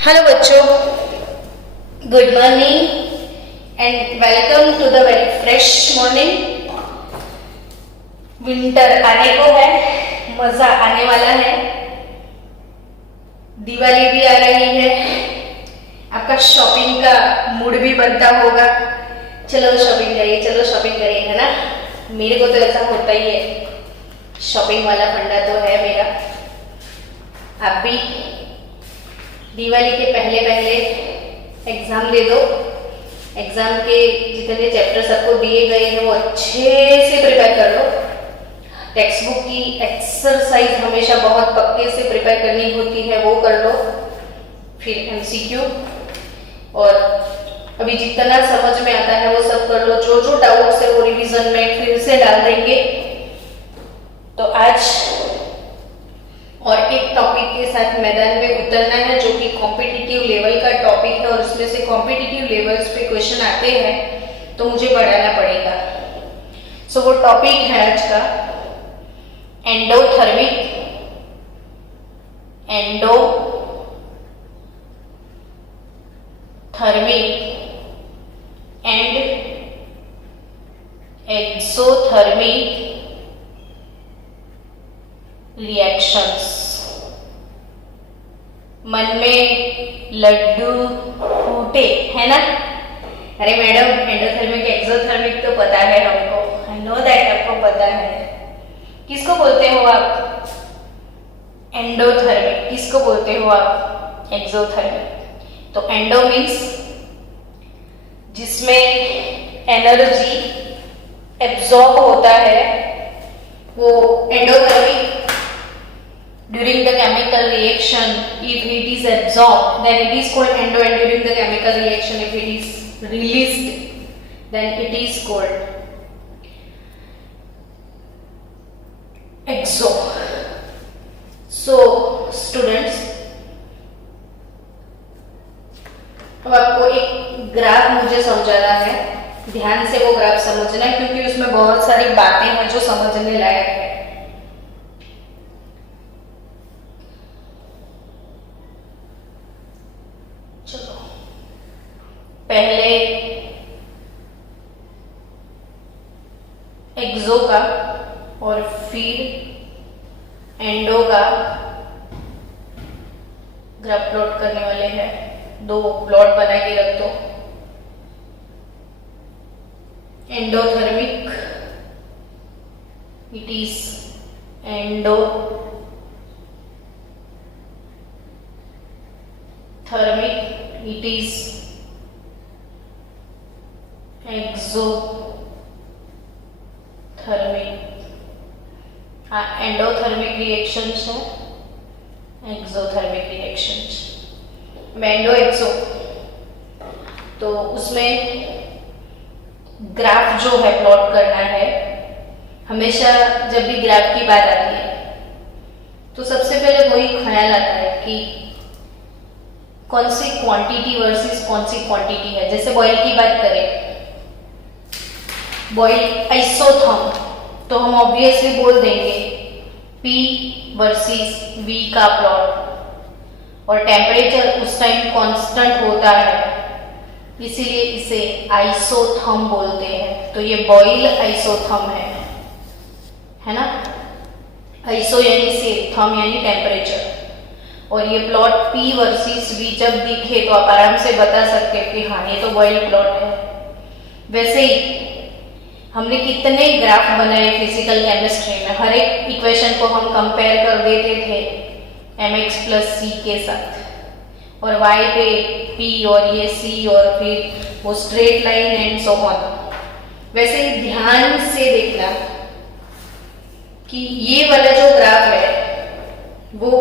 Hello बच्चों, good morning and welcome to the very fresh morning. Winter आने को है, मजा आने वाला है, दिवाली भी आ रही है, आपका शॉपिंग का मूड भी बनता होगा। चलो शॉपिंग करिए, चलो शॉपिंग करिए, है ना। मेरे को तो ऐसा होता ही है, शॉपिंग वाला फंडा तो है मेरा। आप भी दिवाली के पहले पहले एग्जाम दे दो। एग्जाम के जितने चैप्टर्स आपको दिए गए हैं वो अच्छे से प्रिपेयर कर लो। टेक्स्ट बुक की एक्सरसाइज हमेशा बहुत पक्के से प्रिपेयर करनी होती है, वो कर लो। फिर एमसीक्यू, और अभी जितना समझ में आता है वो सब कर लो। जो जो डाउट्स है वो रिवीजन में फिर से डाल देंगे। तो आज और एक टॉपिक के साथ मैदान में उतरना है जो कि कॉम्पिटिटिव लेवल का टॉपिक है, और उसमें से कॉम्पिटिटिव लेवल्स पे क्वेश्चन आते हैं तो मुझे पढ़ाना पड़ेगा। सो वो टॉपिक है आज का एंडोथर्मिक एंड एक्सोथर्मिक रिएक्शंस। मन में लड्डू फूटे, है ना। अरे मैडम, एंडोथर्मिक एक्सोथर्मिक तो पता है हमको, आई नो दैट, आपको पता है। किसको बोलते हो आप एंडोथर्मिक, किसको बोलते हो आप एक्सोथर्मिक? तो एंडो मीन्स जिसमें एनर्जी एब्जॉर्ब होता है, वो endothermic. During the chemical reaction, if it is absorbed, then it is called endo, and during the chemical reaction, if it is released, then it is called exo. So, students, अब आपको एक graph मुझे समझाना है, ध्यान से वो graph समझना है क्योंकि उसमें बहुत सारी बातें हैं जो समझने लायक है। पहले एक्सो का और फिर एंडो का ग्राफ प्लॉट करने वाले हैं। दो प्लॉट बना के रख दो। Endothermic, it is endo thermic, it is exothermic. Endothermic reactions है, एक्सोथर्मिक रिएक्शंस। एंडो एक्सो, तो उसमें ग्राफ जो है प्लॉट करना है। हमेशा जब भी ग्राफ की बात आती है तो सबसे पहले वही ख्याल आता है कि कौन सी क्वांटिटी वर्सेस कौन सी क्वांटिटी है। जैसे बॉयल की बात करें, बॉयल आइसोथर्म, तो हम ऑब्वियसली बोल देंगे P वर्सेस V का प्लॉट, और टेम्परेचर उस टाइम कांस्टेंट होता है, इसीलिए इसे आइसोथर्म बोलते हैं। तो ये बॉयल आइसोथर्म है ना। आइसो यानी से, थर्म यानी टेम्परेचर, और ये प्लॉट P वर्सेस V जब दिखे तो आप आराम से बता सकते हैं कि हाँ ये तो बॉयल प्लॉट है। वैसे ही हमने कितने ग्राफ बनाए फिजिकल केमिस्ट्री में, हर एक इक्वेशन को हम कंपेयर कर देते थे mx + c के साथ, और y पे p और ये c और फिर वो straight line and so on. वैसे ही ध्यान से देखना कि ये वाला जो ग्राफ है वो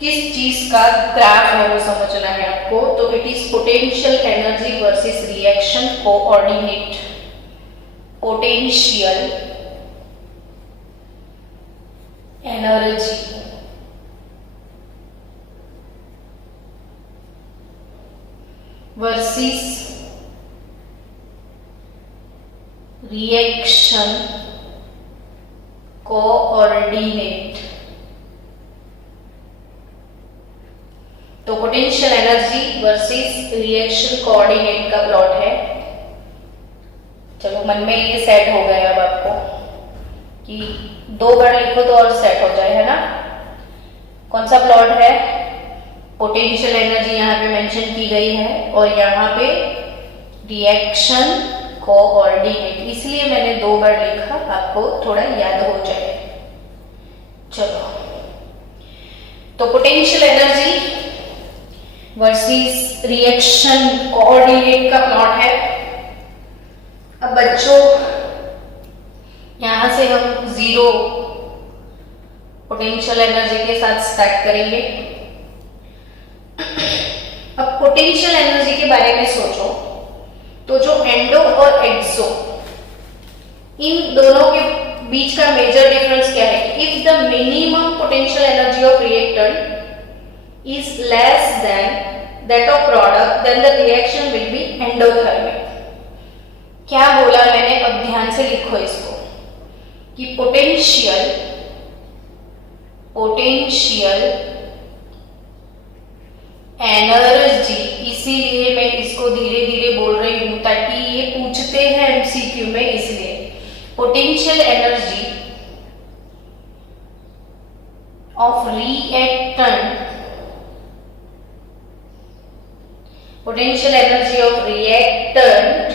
किस चीज का ग्राफ है वो समझना है आपको। तो it is potential energy versus reaction coordinate. Potential energy versus reaction coordinate. तो potential energy versus reaction coordinate का प्लॉट है। चलो मन में ये सेट हो गया अब आपको कि 2 बार लिखो तो और सेट हो जाए, है ना। कौन सा प्लॉट है? पोटेंशियल एनर्जी यहाँ पे मेंशन की गई है और यहाँ पे रिएक्शन कोऑर्डिनेट, इसलिए मैंने 2 बार लिखा, आपको थोड़ा याद हो जाए। चलो, तो potential energy versus reaction coordinate का प्लॉट है। अब बच्चों यहां से हम 0 पोटेंशियल एनर्जी के साथ स्टार्ट करेंगे। अब पोटेंशियल एनर्जी के बारे में सोचो तो जो एंडो और एक्सो, इन दोनों के बीच का मेजर डिफरेंस क्या है कि if the minimum potential energy of reactant is less than that of product then the reaction will be endothermic. क्या बोला मैंने, अब ध्यान से लिखो इसको कि पोटेंशियल एनर्जी, इसीलिए मैं इसको धीरे धीरे बोल रही हूं ताकि ये पूछते हैं एमसीक्यू में, इसलिए potential energy of reactant, potential energy of reactant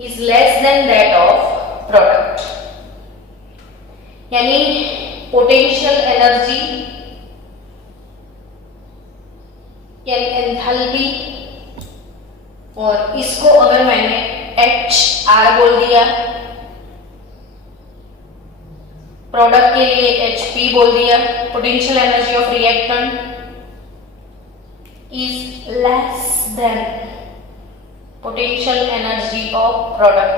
is less than that of product। यानी पोटेंशियल एनर्जी यानी एंथैल्पी, और इसको अगर मैंने HR बोल दिया, प्रोडक्ट के लिए HP बोल दिया, potential energy of reactant is less than potential energy of product।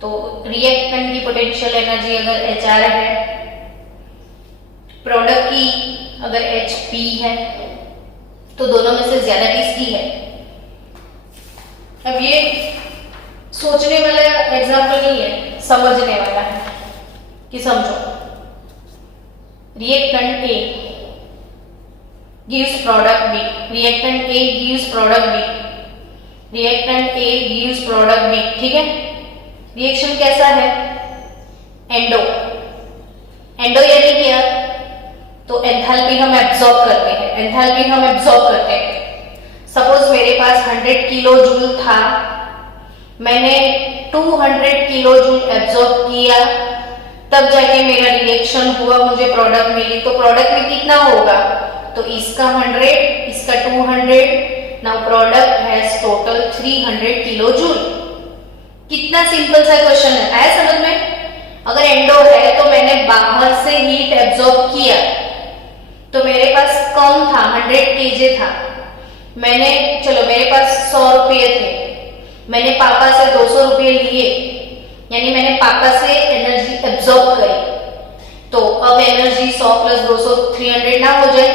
तो रिएक्टेंट की पोटेंशियल एनर्जी अगर HR है, प्रोडक्ट की अगर HP है, तो दोनों में से ज्यादा किसकी है? अब ये सोचने वाला एग्जाम्पल नहीं है, समझने वाला है कि समझो, reactant A gives product B, reactant A gives product B, reactant A gives product B, ठीक है। रिएक्शन कैसा है? एंडो, एंडो यानी क्या? तो एंथैल्पी हम एब्जॉर्ब करते हैं, एंथैल्पी हम एब्जॉर्ब करते हैं। सपोज मेरे पास 100 किलो जूल था, मैंने 200 किलो जूल एब्जॉर्ब किया, तब जाके मेरा रिएक्शन हुआ, मुझे प्रोडक्ट मिली। तो प्रोडक्ट में कितना होगा? तो इसका 100, इसका 200, now product has total 300 kilo joule. कितना सिंपल सा क्वेश्चन है, आया समझ में? अगर एंडो है तो मैंने बाहर से हीट एब्जॉर्ब किया, तो मेरे पास कम था, 100 केजे था, मैंने, चलो मेरे पास 100 रुपये थे, मैंने पापा से 200 रुपये लिए, यानी मैंने पापा से एनर्जी एब्जॉर्ब करी। तो अब एनर्जी 100 + 200 300 ना हो जाए,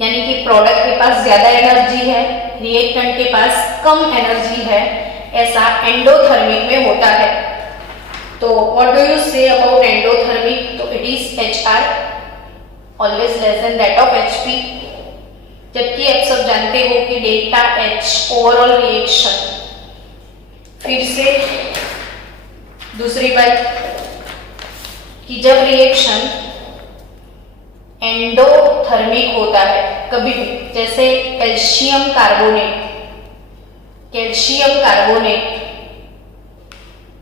यानी कि प्रोडक्ट के पास ज्यादा एनर्जी है, रिएक्टेंट के पास कम एनर्जी है, ऐसा एंडोथर्मिक में होता है। तो what do you say about endothermic? तो it is HR always less than that of HP। जबकि आप सब जानते हो कि डेल्टा H ओवरऑल रिएक्शन। फिर से दूसरी बात कि जब रिएक्शन एंडोथर्मिक होता है कभी भी, जैसे कैल्शियम कार्बोनेट,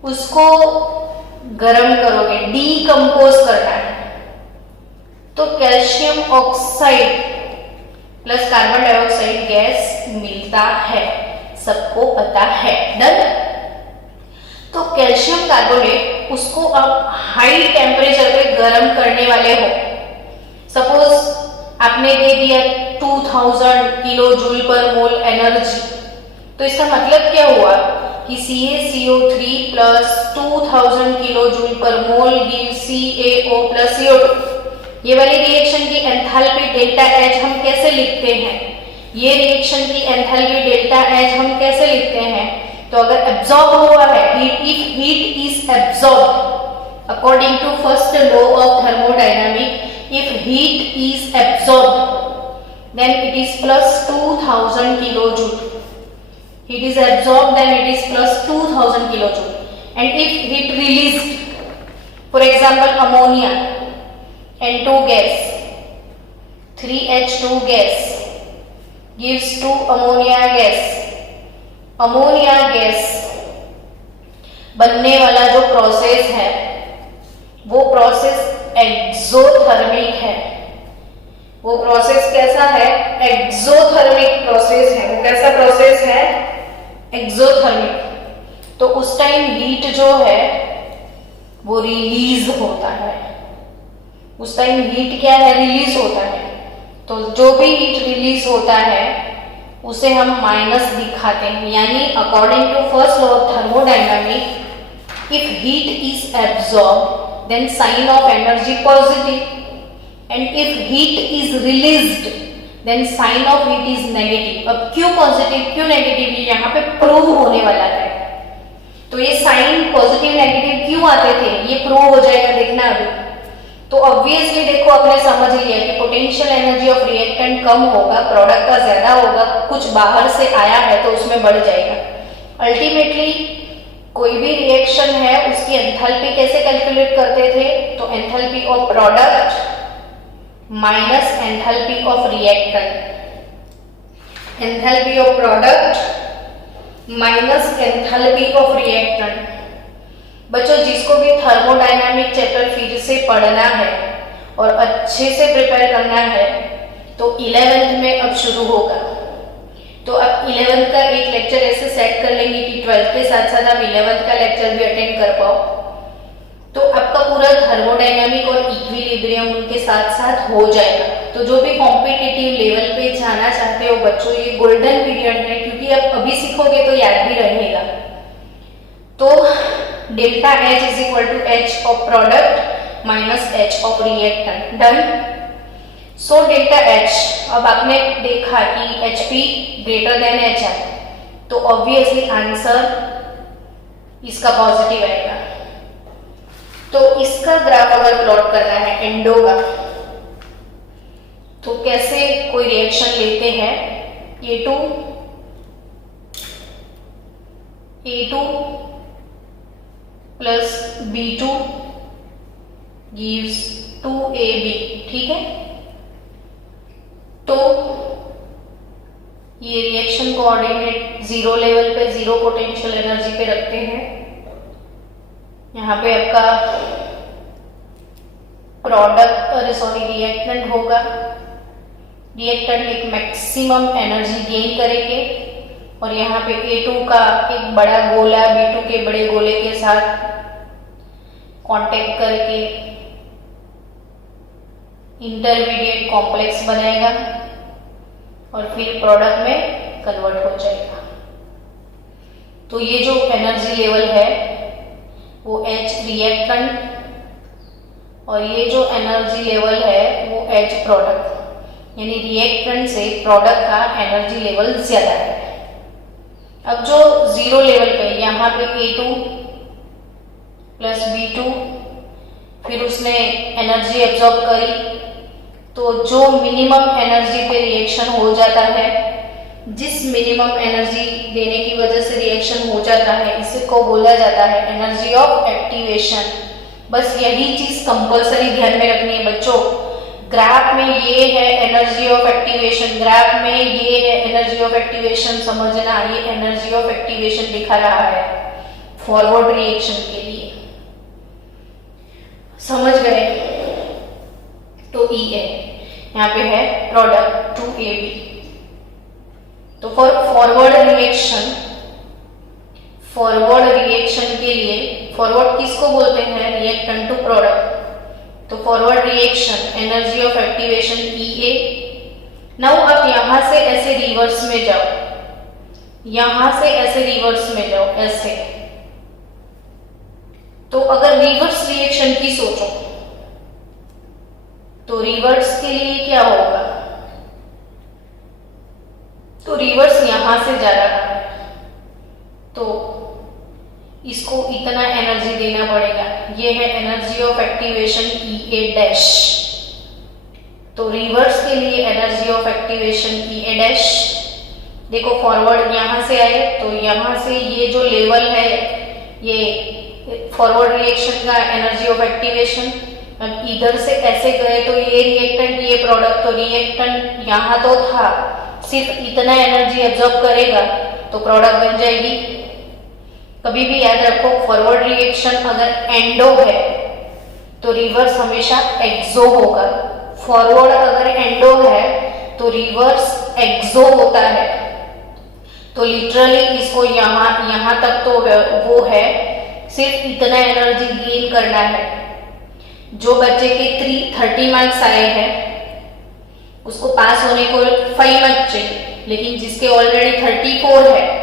उसको गर्म करोगे, डीकंपोज करना है, तो calcium oxide plus carbon dioxide gas मिलता है, सबको पता है, डन। तो कैल्शियम कार्बोनेट, उसको आप हाई टेम्परेचर पे गर्म करने वाले हो, सपोज आपने दे दिया 2000 किलो जूल पर मोल एनर्जी, तो इसका मतलब क्या हुआ कि CaCO3 प्लस 2000 किलो जूल पर मोल गिव CaO प्लस CO2। ये वाली रिएक्शन की एंथैल्पी डेल्टा H हम कैसे लिखते हैं? ये रिएक्शन की एंथैल्पी डेल्टा H हम कैसे लिखते हैं? तो अगर एब्जॉर्ब हुआ है, if heat is absorb according to first law of thermodynamic, if heat is absorbed then it is plus 2000 kilojoule. Heat is absorbed, then it is plus 2000 kilojoule. And if heat released, for example ammonia, N2 gas, 3H2 gas gives 2 ammonia gas. Ammonia gas बनने वाला जो process है वो process exothermic है। वो process कैसा है? Exothermic process है। वो कैसा प्रोसेस है? एक्सोथर्मिक। तो उस टाइम हीट जो है वो रिलीज होता है। उस टाइम हीट क्या है? रिलीज होता है। तो जो भी हीट रिलीज होता है उसे हम माइनस दिखाते हैं, यानी according to first law of thermodynamic, if heat is absorb then sign of energy positive and if heat is released then sign of heat is negative. अब क्यों पॉजिटिव क्यों नेगेटिव, ये यहाँ पे प्रूव होने वाला है। तो ये साइन पॉजिटिव नेगेटिव क्यों आते थे ये प्रूव हो जाएगा, देखना अभी। तो ऑब्वियसली देखो आपने समझ लिया कि पोटेंशियल एनर्जी ऑफ रिएक्टेंट कम होगा, प्रोडक्ट का ज्यादा होगा, कुछ बाहर से आया है तो उसमें बढ़ जाएगा। अल्टीमेटली कोई भी रिएक्शन है उसकी एंथैल्पी कैसे कैलकुलेट करते थे? तो enthalpy of product minus enthalpy of reactant. Enthalpy of product minus enthalpy of reactant. बच्चों जिसको भी थर्मोडायनामिक चैप्टर फिर से पढ़ना है और अच्छे से प्रिपेयर करना है तो 11th में अब शुरू होगा। तो अब 11th का एक लेक्चर ऐसे सेट कर लेंगे कि 12th के साथ साथ आप 11th का लेक्चर भी अटेंड कर पाओ। तो आपका पूरा थर्मोडायनामिक और इक्विलिब्रियम उनके साथ साथ हो जाएगा। तो जो भी कॉम्पिटिटिव लेवल पे जाना चाहते हो बच्चों, ये गोल्डन पीरियड है, क्योंकि आप अभी सीखोगे तो याद भी रहेगा। तो delta H is equal to H of product minus H of reactant. Done. So delta H, अब आपने देखा कि HP ग्रेटर देन H है, तो ऑब्वियसली आंसर इसका पॉजिटिव आएगा। तो इसका ग्राफ अगर प्लॉट करना है एंडो का, तो कैसे कोई रिएक्शन लेते हैं? A2 plus B2 gives 2AB, ठीक है। तो ये रिएक्शन कोऑर्डिनेट जीरो लेवल पे, जीरो पोटेंशियल एनर्जी पे रखते हैं। यहाँ पे आपका रिएक्टेंट होगा। रिएक्टेंट एक मैक्सिमम एनर्जी गेन करेंगे और यहाँ पे A2 का एक बड़ा गोला B2 के बड़े गोले के साथ कांटेक्ट करके इंटरमीडिएट कॉम्प्लेक्स बनाएगा और फिर प्रोडक्ट में कन्वर्ट हो जाएगा। तो ये जो एनर्जी लेवल है वो H रिएक्टेंट और ये जो एनर्जी लेवल है वो H प्रोडक्ट, यानी रिएक्टेंट से प्रोडक्ट का एनर्जी लेवल ज्यादा है। अब जो जीरो लेवल पे यहाँ पे A2 प्लस B2, फिर उसने एनर्जी एब्जॉर्ब करी, तो जो मिनिमम एनर्जी पे रिएक्शन हो जाता है, जिस मिनिमम एनर्जी देने की वजह से रिएक्शन हो जाता है, इसको बोला जाता है एनर्जी ऑफ एक्टिवेशन। बस यही चीज कंपल्सरी ध्यान में रखनी है बच्चों। ग्राफ में ये है एनर्जी ऑफ एक्टिवेशन, ग्राफ में ये है एनर्जी ऑफ एक्टिवेशन, समझना ये एनर्जी ऑफ एक्टिवेशन दिखा रहा है फॉरवर्ड रिएक्शन के लिए। समझ गए? तो E है, यहाँ पे है प्रोडक्ट 2AB। तो फॉर फॉरवर्ड रिएक्शन के लिए, फॉरवर्ड किसको बोलते हैं? Reactant to product. तो forward reaction energy of activation EA। Now आप यहां से ऐसे रिवर्स में जाओ, यहां से ऐसे रिवर्स में जाओ ऐसे। तो अगर रिवर्स रिएक्शन की सोचो तो रिवर्स के लिए क्या होगा? तो रिवर्स यहां से जा रहा है तो इसको इतना एनर्जी देना पड़ेगा। ये है energy of activation EA dash. तो रिवर्स के लिए energy of activation E A dash, देखो फॉरवर्ड यहाँ से आए तो यहाँ से ये जो लेवल है ये फॉरवर्ड रिएक्शन का एनर्जी ऑफ एक्टिवेशन, अब इधर से ऐसे गए तो ये रिएक्टेंट ये प्रोडक्ट, तो रिएक्टेंट यहाँ तो था सिर्फ इतना एनर्जी एब्जॉर्ब करेगा तो प्रोडक्ट बन जाएगी। कभी भी याद रखो फॉरवर्ड रिएक्शन अगर एंडो है तो रिवर्स हमेशा एक्सो होगा, फॉरवर्ड अगर एंडो है तो रिवर्स एक्सो होता है। तो लिटरली इसको यहाँ तक तो वो है, सिर्फ इतना एनर्जी गेन करना है। जो बच्चे के 30 मार्क्स आए हैं उसको पास होने को 5 मार्क्स चाहिए, लेकिन जिसके ऑलरेडी 34 है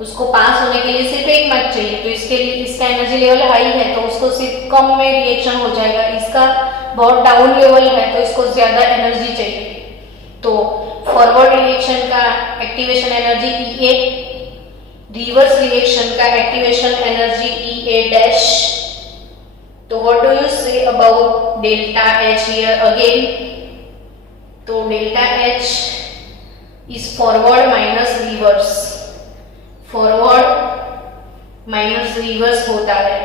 उसको पास होने के लिए सिर्फ 1 मार्क्स चाहिए। तो इसके लिए इसका एनर्जी लेवल हाई है तो उसको सिर्फ कम में रिएक्शन हो जाएगा, इसका बहुत डाउन लेवल है तो इसको ज्यादा एनर्जी चाहिए। तो फॉरवर्ड रिएक्शन का activation energy E A, reverse reaction का activation energy E A dash. तो what do you say about delta H here again? तो delta H is forward minus reverse, forward minus reverse होता है।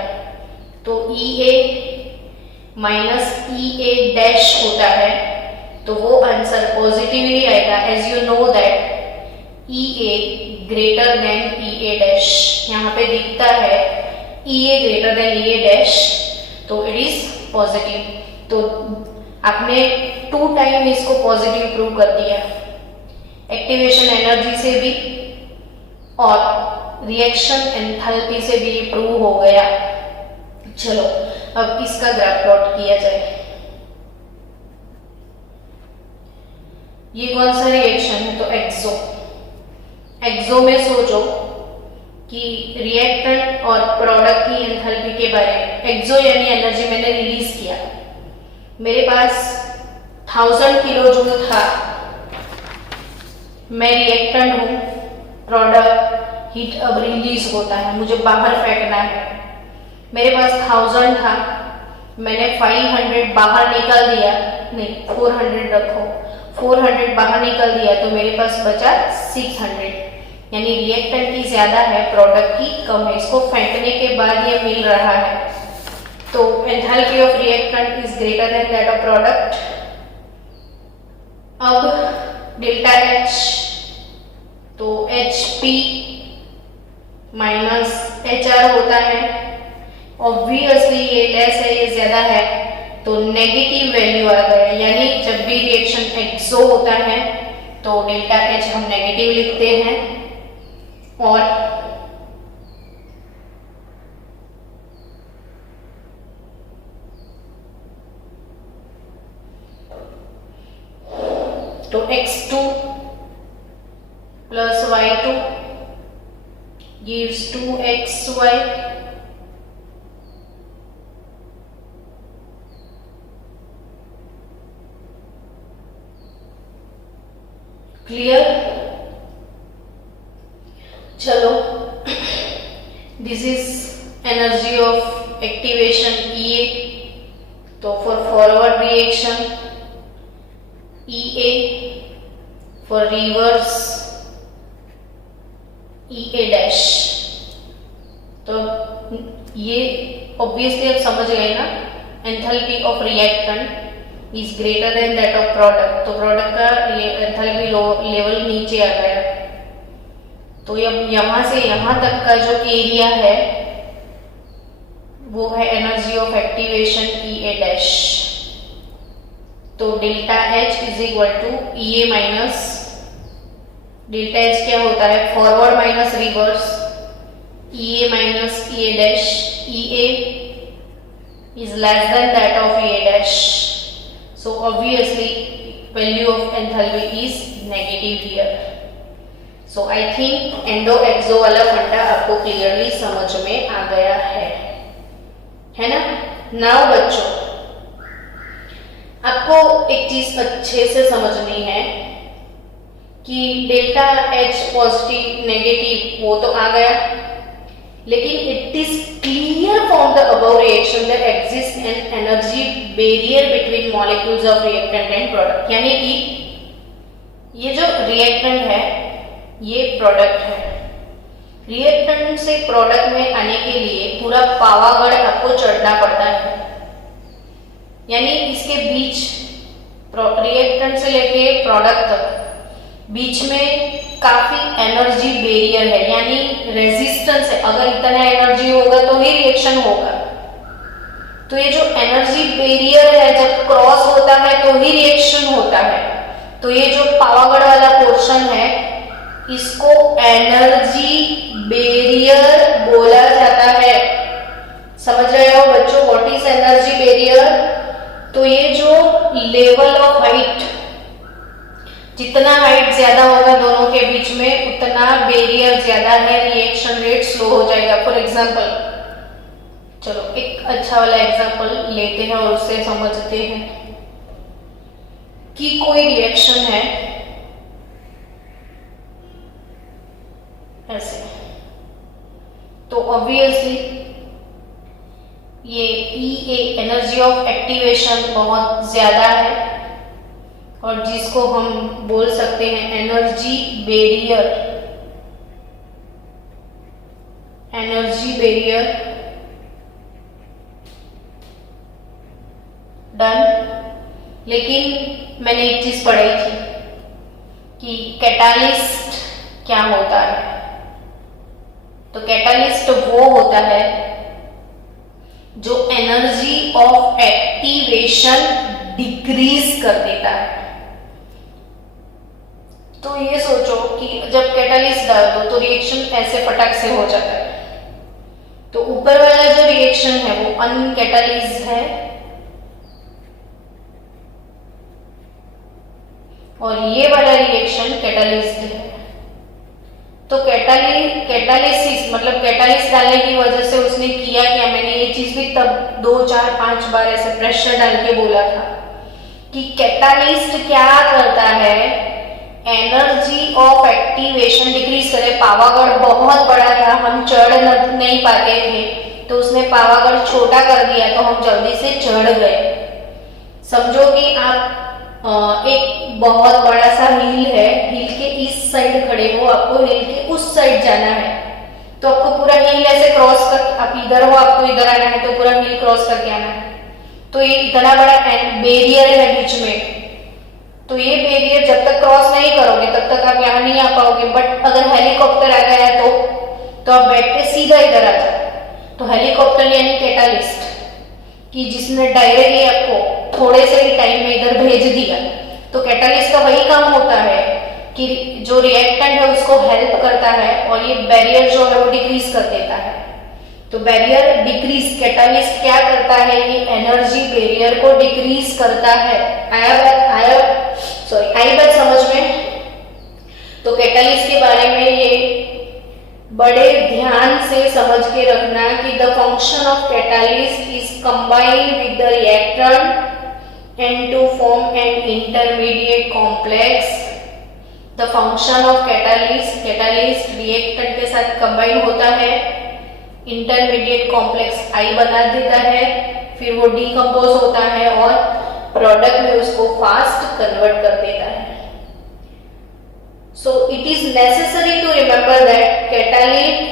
तो ई A minus E A dash होता है तो वो आंसर पॉजिटिव ही आएगा। As you know that E A greater than E A dash, यहाँ पे दिखता है E A greater than E A dash तो इट इज पॉजिटिव। तो आपने 2 टाइम इसको पॉजिटिव प्रूव कर दिया, एक्टिवेशन एनर्जी से भी और रिएक्शन एंथैल्पी से भी प्रूव हो गया। चलो अब इसका ग्राफ प्लॉट किया जाए। ये कौन सा रिएक्शन है? तो एक्सो। एक्सो में सोचो कि रिएक्टेंट और प्रोडक्ट की एंथैल्पी के बारे में। एक्सो यानी एनर्जी मैंने रिलीज किया, मेरे पास 1000 किलो जूल था, मैं रिएक्टेंट हूं, प्रोडक्ट हीट अब रिलीज होता है, मुझे बाहर फेंकना है। मेरे पास 1000 था, मैंने 500 बाहर निकाल दिया, नहीं 400 रखो, 400 बाहर निकाल दिया तो मेरे पास बचा 600, यानी रिएक्टेंट की ज्यादा है, प्रोडक्ट की कम है। इसको फेंकने के बाद ये मिल रहा है। तो enthalpy of reactant is greater than that of product. अब डेल्टा एच, तो H P minus H R होता है। ऑब्वियसली ये लेस है, ये ज्यादा है तो नेगेटिव वैल्यू आ गया, यानी जब भी रिएक्शन एक्सो होता है तो डेल्टा एच हम नेगेटिव लिखते हैं। और तो x2 plus y2 gives 2xy, clear? चलो this is energy of activation E A. तो for forward reaction E A, for reverse E A dash. तो ये ऑब्वियसली आप समझ गए ना, enthalpy of reactant is greater than that of product, तो product का एंथैल्पी लेवल नीचे आ गया। तो अब यहां से यहां तक का जो एरिया है वो है energy of activation E A dash. तो delta H is equal to E A minus, delta H क्या होता है? Forward minus reverse, E A minus E A dash. E A is less than that of E A dash, so obviously value of enthalpy is negative here. So I think endo exo वाला फंडा आपको clearly समझ में आ गया है ना? Now बच्चों, आपको एक चीज अच्छे से समझनी है कि डेल्टा एच पॉजिटिव नेगेटिव वो तो आ गया, लेकिन it is clear from the above reaction that exist an energy barrier between molecules of reactant and product. यानी कि ये जो रिएक्टेंट है ये प्रोडक्ट है, रिएक्टेंट से प्रोडक्ट में आने के लिए पूरा पावागढ़ आपको चढ़ना पड़ता है। यानी इसके बीच रिएक्टेंट से लेके प्रोडक्ट तक बीच में काफी एनर्जी बैरियर है, यानी रेजिस्टेंस है। अगर इतना एनर्जी होगा तो ही रिएक्शन होगा। तो ये जो एनर्जी बैरियर है जब क्रॉस होता है तो ही रिएक्शन होता है। तो ये जो पावागढ़ वाला पोर्शन है इसको एनर्जी बैरियर बोला जाता है। समझ रहे हो बच्चों व्हाट इज एनर्जी बैरियर? तो ये जो लेवल ऑफ हाइट, जितना हाइट ज्यादा होगा दोनों के बीच में उतना बैरियर ज्यादा है, रिएक्शन रेट स्लो हो जाएगा। फॉर एग्जांपल, चलो एक अच्छा वाला एग्जांपल लेते हैं और उससे समझते हैं कि कोई रिएक्शन है ऐसे, तो ऑब्वियसली ये EA एनर्जी ऑफ एक्टिवेशन बहुत ज्यादा है और जिसको हम बोल सकते हैं energy barrier. Energy barrier done. लेकिन मैंने एक चीज पढ़ी थी कि कैटालिस्ट क्या होता है। तो कैटालिस्ट वो होता है जो एनर्जी ऑफ एक्टिवेशन डिक्रीज कर देता है। तो ये सोचो कि जब कैटालिस्ट डाल दो तो रिएक्शन ऐसे फटाक से हो जाता है। तो ऊपर वाला जो रिएक्शन है वो अनकैटालिज्ड है और ये वाला रिएक्शन कैटालिज्ड है। तो कैटालिसिस मतलब कैटालिस्ट डालने की वजह से उसने किया क्या, मैंने ये चीज भी तब 2 4 5 बार ऐसे प्रेशर डाल के बोला था कि कैटालिस्ट क्या करता है, एनर्जी ऑफ एक्टिवेशन डिक्रीज करे। पावागढ़ बहुत बड़ा था, हम चढ़ नहीं पाते थे, तो उसने पावागढ़ छोटा कर दिया तो हम जल्दी से चढ़ गए। समझो कि आप एक बहुत बड़ा सा हिल है, हिल के इस साइड खड़े हो, आपको हिल के उस साइड जाना है, तो आपको पूरा हिल ऐसे क्रॉस कर, आप इधर हो आपको इधर आना है तो पूरा हिल क्रॉस करके आना है। तो ये इतना बड़ा बैरियर है बीच में, तो ये बैरियर जब तक क्रॉस नहीं करोगे तब तक आप यहाँ नहीं आ पाओगे। बट अगर हेलीकॉप्टर आ गया तो आप बैठ के सीधा इधर आ जाओ। तो हेलीकॉप्टर यानी कैटालिस्ट कि जिसने डायरेक्टली आपको थोड़े से ही टाइम में इधर भेज दिया। तो कैटालिस्ट का वही काम होता है कि जो रिएक्टेंट है उसको हेल्प करता है और ये बैरियर जो है वो डिक्रीज कर देता है। तो बैरियर डिक्रीज, कैटालिस्ट क्या करता है, ये एनर्जी बैरियर को डिक्रीज करता है। आई बात समझ में? तो कैटालिस्ट के बारे में ये बड़े ध्यान से समझ के रखना कि the function of catalyst is combined with the reactant and to form an intermediate complex. The function of catalyst reactant के साथ कंबाइन होता है, इंटरमीडिएट कॉम्प्लेक्स आई बना देता है, फिर वो डिकम्पोज होता है और प्रोडक्ट में उसको फास्ट कन्वर्ट कर देता है। So it is necessary to remember that catalyst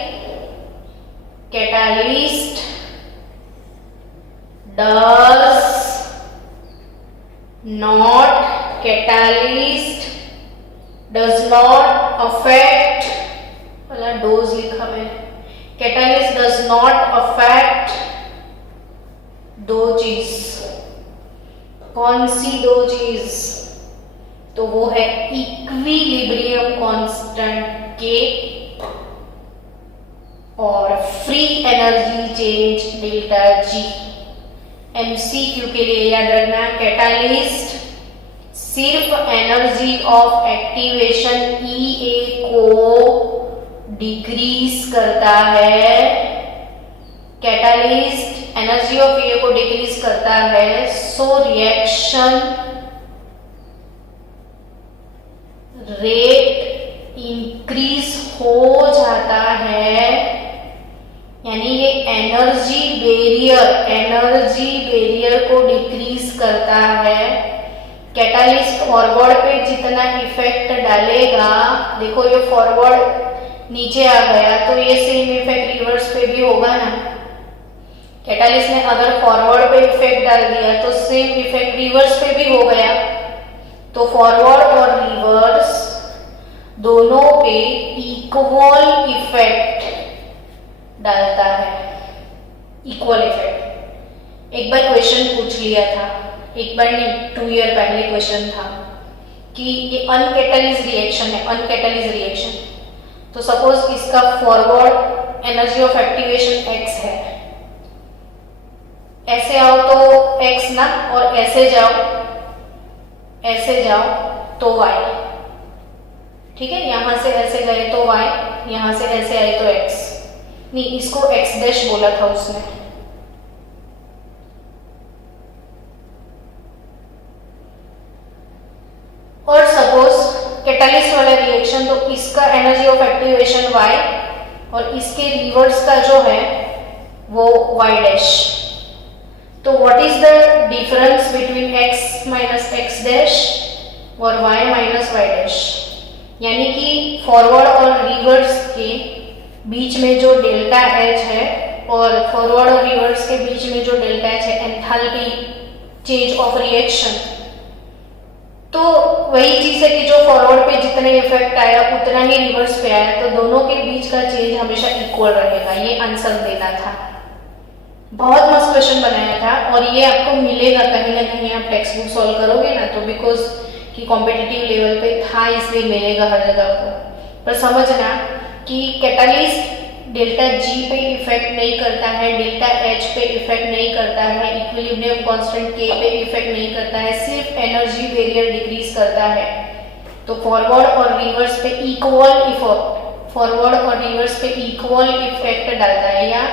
does not affect, dose लिखा मैंने, कैटालिस्ट does not affect दो चीज। कौन सी दो चीज? तो वो है इक्विलिब्रियम कांस्टेंट के और free energy change delta G. MCQ के लिए याद रखना, कैटालिस्ट सिर्फ एनर्जी ऑफ एक्टिवेशन EA को डिक्रीज करता है। कैटालिस्ट एनर्जी ऑफ EA को डिक्रीज करता है, सो रिएक्शन रेट इंक्रीज हो जाता है एनर्जी बैरियर को डिक्रीज करता है। कैटालिस्ट फॉरवर्ड पे जितना इफेक्ट डालेगा, देखो ये फॉरवर्ड नीचे आ गया तो ये सेम इफेक्ट रिवर्स पे भी होगा ना। कैटालिस्ट ने अगर फॉरवर्ड पे इफेक्ट डाल दिया तो सेम इफेक्ट रिवर्स पे भी हो गया। तो फॉरवर्ड और रिवर्स दोनों पे इक्वल इफेक्ट डालता है, इक्वल इफेक्ट। एक बार क्वेश्चन पूछ लिया था, एक बार नहीं 2 ईयर पहले क्वेश्चन था कि ये अनकैटालिज्ड रिएक्शन है, अनकैटालिज्ड रिएक्शन। तो सपोज इसका forward energy of activation x है, ऐसे आओ तो x ना, और ऐसे जाओ तो y, ठीक है। यहां से ऐसे गए तो y, यहां से ऐसे आए तो x, नहीं इसको x डैश बोला था उसने। और सपोज कैटालिस्ट वाला रिएक्शन, तो इसका एनर्जी ऑफ एक्टिवेशन y और इसके रिवर्स का जो है वो y डैश। तो what is the difference between x minus x dash और y माइनस y डैश, यानी कि फॉरवर्ड और रिवर्स के बीच में जो डेल्टा H है और फॉरवर्ड और रिवर्स के बीच में जो डेल्टा H है, एंथैल्पी चेंज ऑफ रिएक्शन। तो वही चीज है कि जो फॉरवर्ड पे जितने इफेक्ट आया उतना ही रिवर्स पे आया, तो दोनों के बीच का चेंज हमेशा इक्वल रहेगा। ये आंसर देना था। बहुत मस्त क्वेश्चन बनाया था और ये आपको मिलेगा कहीं ना कहीं, आप टेक्स्ट बुक सॉल्व करोगे ना तो, बिकॉज कि कॉम्पिटिटिव लेवल पे था इसलिए मिलेगा हर जगह को। पर समझना कि कैटालिस्ट डेल्टा G पे इफेक्ट नहीं करता है, डेल्टा H पे इफेक्ट नहीं करता है, इक्विलिब्रियम कांस्टेंट K पे इफेक्ट नहीं करता है, सिर्फ एनर्जी बैरियर डिक्रीज करता है। तो फॉरवर्ड और रिवर्स पे इक्वल इफेक्ट, फॉरवर्ड और रिवर्स पे इक्वल इफेक्ट डालता है, या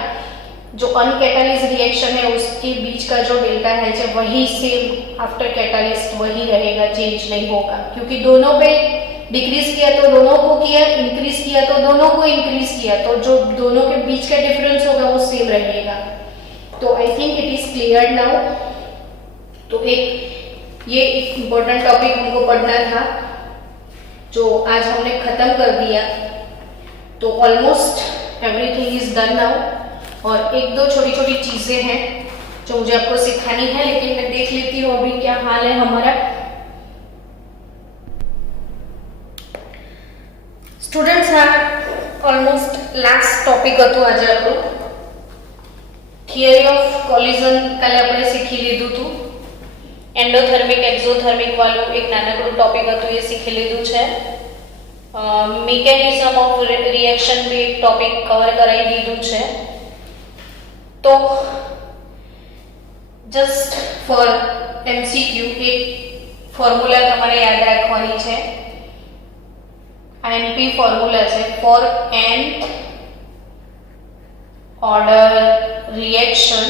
जो अनकैटालिज्ड रिएक्शन है उसके बीच का जो डेल्टा H है वही सेम आफ्टर कैटालिस्ट वही रहेगा, चेंज नहीं होगा। क्योंकि दोनों पे डिक्रीज किया तो दोनों को किया, इंक्रीज किया तो दोनों को इंक्रीज किया, तो जो दोनों के बीच का डिफरेंस होगा वो सेम रहेगा। तो I think it is clear now. तो ये एक इम्पोर्टेंट टॉपिक हमको पढ़ना था जो आज हमने खत्म कर दिया। तो almost everything is done now, और एक दो छोटी छोटी चीजें हैं जो मुझे आपको सिखानी है, लेकिन मैं देख लेती हूँ अभी क्या हाल है हमारा। સ્ટુડન્ટ્સ આ ઓલમોસ્ટ લાસ્ટ ટોપિક હતું આજે આપણું, થિયરી ઓફ કોલિઝન કાલે આપણે શીખી લીધું હતું। એન્ડોથર્મિક એક્ઝોથર્મિક વાળું એક નાનકડું ટોપિક હતું એ શીખી લીધું છે। મિકેનિઝમ ઓફ રિએક્શન બી એક ટોપિક કવર કરાવી દીધું છે। તો જસ્ટ ફોર MCQ એક ફોર્મ્યુલા તમારે યાદ રાખવાની છે। IMP फॉर्मूला है for nth order reaction,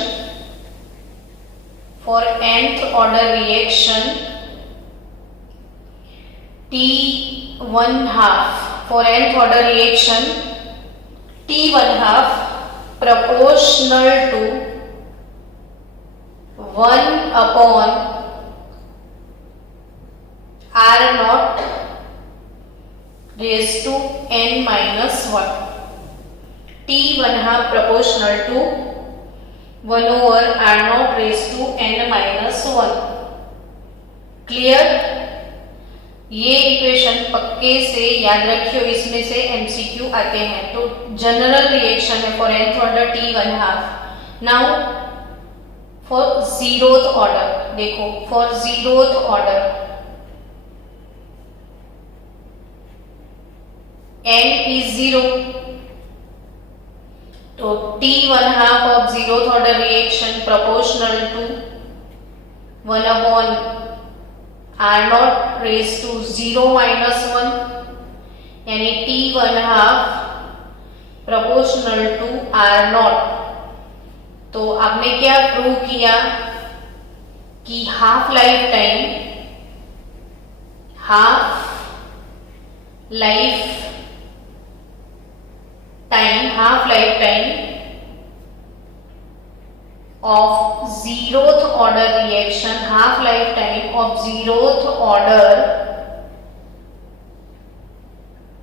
for nth order reaction T1/2, for nth order reaction T1/2 proportional to 1/R0 raised to n-1, T1/2 proportional to 1/R0 raised to n-1। Clear? ये equation पक्के से याद रखियो, इसमें से MCQ आते हैं। तो जनरल रिएक्शन है for nth order T1/2। Now for 0th order, देखो for 0th order n is 0, तो T1/2 of 0th order reaction proportional to 1/R0 raised to 0-1, यानी T1/2 proportional to R0। तो आपने क्या प्रूव किया कि half life time of zeroth order reaction, half lifetime of zeroth order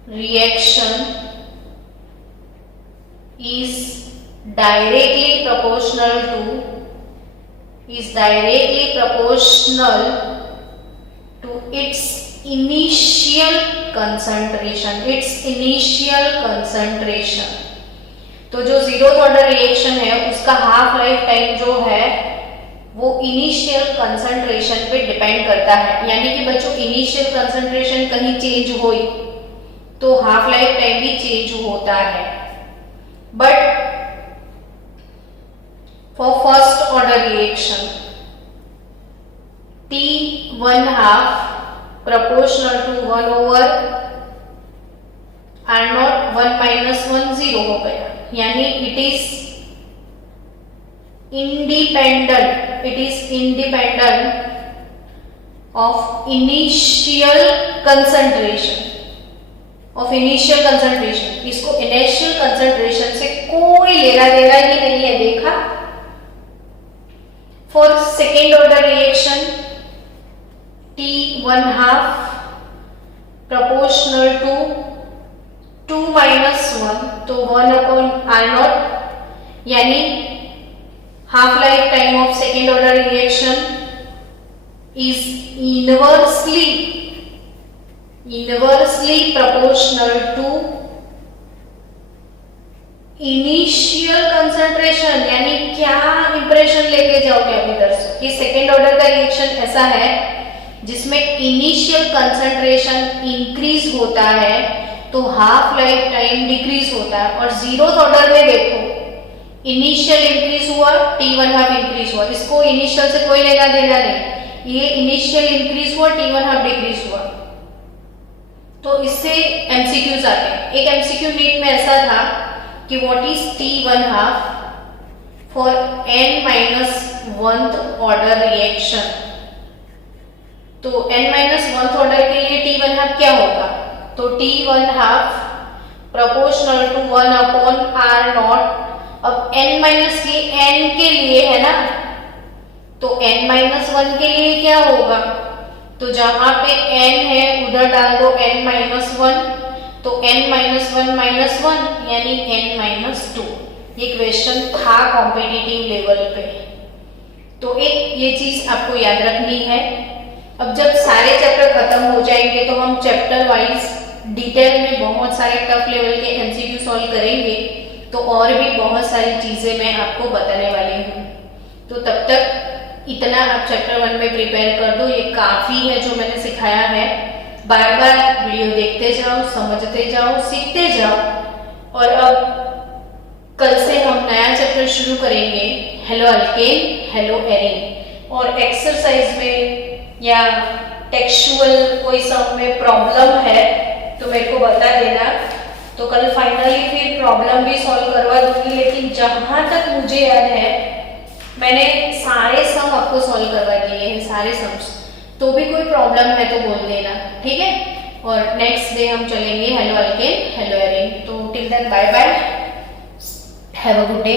reaction is directly proportional to its initial concentration. तो जो zeroth order reaction है उसका हाफ लाइफ टाइम जो है वो इनिशियल कंसंट्रेशन पे डिपेंड करता है। यानी कि बच्चों इनिशियल कंसंट्रेशन कहीं चेंज हुई तो हाफ लाइफ टाइम भी चेंज होता है। But for first order reaction T1/2 proportional to 1/R0 1 minus 1 0 हो गया। यानी it is independent of initial concentration। इसको इनिशियल कंसंट्रेशन से कोई लेना देना ही नहीं है। देखा, for second order reaction T1/2 proportional to 2 minus 1 तो 1/R0 यानी half life time of second order reaction is inversely proportional to initial concentration. यानी क्या इंप्रेशन लेके जाओगे आप इधर से कि सेकेंड ऑर्डर का रिएक्शन ऐसा है जिसमें इनिशियल कंसंट्रेशन इंक्रीज होता है तो हाफ लाइफ टाइम डिक्रीज होता है। और जीरोथ ऑर्डर में देखो इनिशियल इंक्रीज हुआ, T1/2 इंक्रीज हुआ, इसको इनिशियल से कोई लेना देना नहीं। ये इनिशियल इंक्रीज हुआ, T1/2 डिक्रीज हुआ। तो इससे एमसीक्यूज आते हैं। एक एमसीक्यू नीट में ऐसा था कि what is T1/2 for n-1th order reaction. तो n-1th ऑर्डर के लिए T1/2 क्या होगा? तो T1/2 proportional to 1/R0। अब n- के लिए है ना, तो n-1 के लिए क्या होगा? तो जहां पे n है उधर डाल दो n-1, तो n-1 यानी n-2। ये क्वेश्चन था कॉम्पिटिटिव लेवल पे, तो एक ये चीज आपको याद रखनी है। अब जब सारे चैप्टर खत्म हो जाएंगे तो हम चैप्टर वाइज डिटेल में बहुत सारे टफ लेवल के एमसीक्यू सॉल्व करेंगे, तो और भी बहुत सारी चीजें मैं आपको बताने वाली हूँ। तो तब तक इतना आप चैप्टर 1 में प्रिपेयर कर दो, ये काफी है जो मैंने सिखाया है। बार बार वीडियो देखते जाओ, समझते जाओ, सीखते जाओ। और अब कल से हम नया चैप्टर शुरू करेंगे, हेलो अल्केन, हेलो एरीन। और एक्सरसाइज में या टेक्सचुअल कोई सम में प्रॉब्लम है तो मेरे को बता देना, तो कल फाइनली फिर प्रॉब्लम भी सॉल्व करवा दूंगी। लेकिन जहां तक मुझे याद है मैंने सारे सम आपको सॉल्व करवा दिए हैं, सारे सम्स। तो भी कोई प्रॉब्लम है तो बोल देना, ठीक है। और नेक्स्ट डे हम चलेंगे हेलो अल्केन, हेलो एरीन। तो till then bye bye, have a good day.